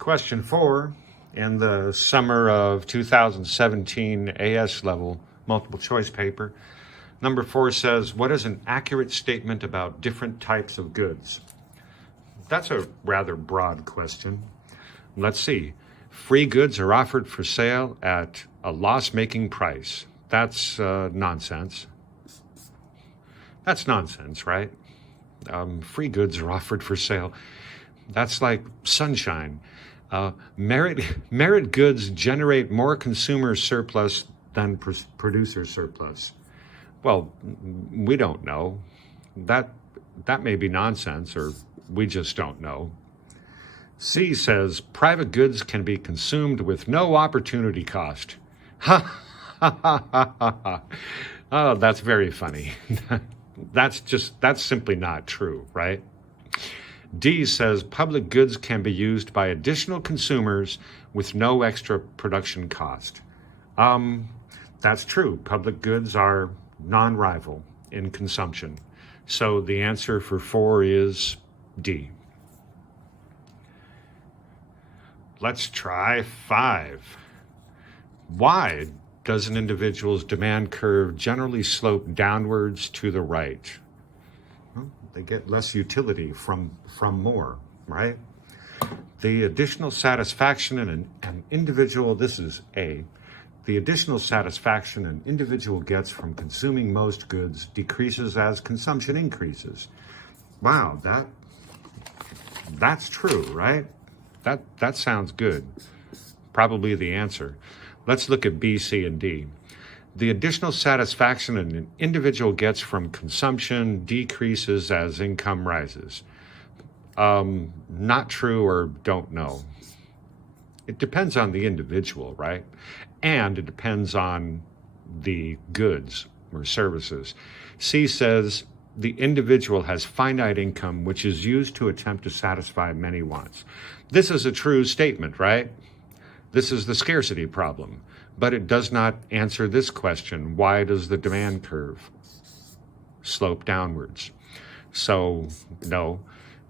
Question 4 in the summer of 2017 AS level multiple choice paper. Number 4 says, what is an accurate statement about different types of goods? That's a rather broad question. Let's see. Free goods are offered for sale at a loss-making price. That's nonsense. That's nonsense, right? Free goods are offered for sale. That's like sunshine. Merit goods generate more consumer surplus than producer surplus. Well, we don't know. That may be nonsense, or we just don't know. C says private goods can be consumed with no opportunity cost. Ha ha ha ha ha. Oh, that's very funny. That's simply not true, right? D says public goods can be used by additional consumers with no extra production cost. That's true. Public goods are non-rival in consumption. So the answer for 4 is D. Let's try 5. Why does an individual's demand curve generally slope downwards to the right? Well, they get less utility from more, right? The additional satisfaction in an individual, this is A, the additional satisfaction an individual gets from consuming most goods decreases as consumption increases. Wow, that's true, right? That sounds good. Probably the answer. Let's look at B, C, and D. The additional satisfaction an individual gets from consumption decreases as income rises. Not true, or don't know. It depends on the individual, right? And it depends on the goods or services. C says the individual has finite income, which is used to attempt to satisfy many wants. This is a true statement, right? This is the scarcity problem, but it does not answer this question. Why does the demand curve slope downwards? So, no.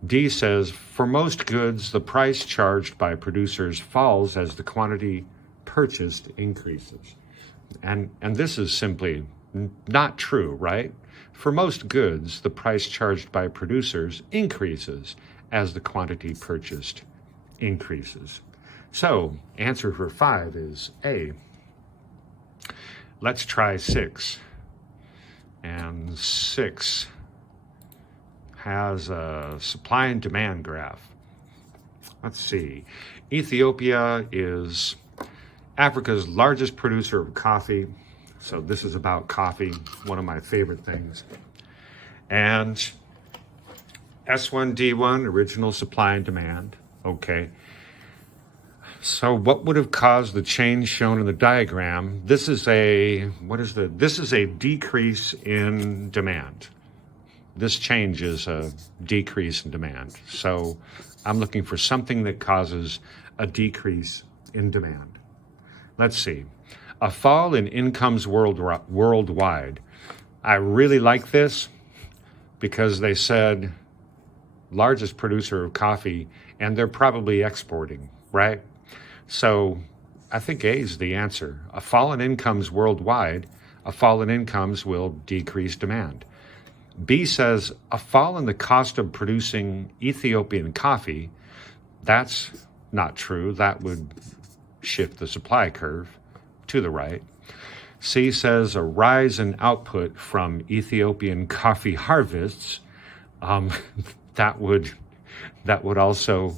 D says, for most goods, the price charged by producers falls as the quantity purchased increases. And this is simply not true, right? For most goods, the price charged by producers increases as the quantity purchased increases. So, answer for 5 is A. Let's try 6. And 6 has a supply and demand graph. Let's see. Ethiopia is Africa's largest producer of coffee. So this is about coffee, one of my favorite things. And S1D1, original supply and demand. Okay. So what would have caused the change shown in the diagram? This is a decrease in demand. This change is a decrease in demand. So I'm looking for something that causes a decrease in demand. Let's see. A fall in incomes worldwide. I really like this because they said largest producer of coffee, and they're probably exporting, right? So I think A is the answer. A fall in incomes worldwide, a fall in incomes will decrease demand. B says a fall in the cost of producing Ethiopian coffee. That's not true. That would shift the supply curve to the right. C says a rise in output from Ethiopian coffee harvests. That would also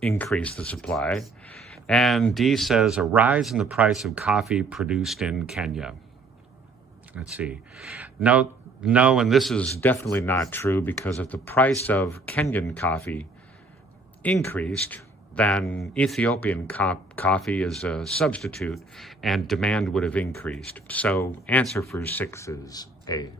increase the supply. And D says a rise in the price of coffee produced in Kenya. Let's see. No, and this is definitely not true, because if the price of Kenyan coffee increased, then Ethiopian coffee is a substitute and demand would have increased. So answer for 6 is A.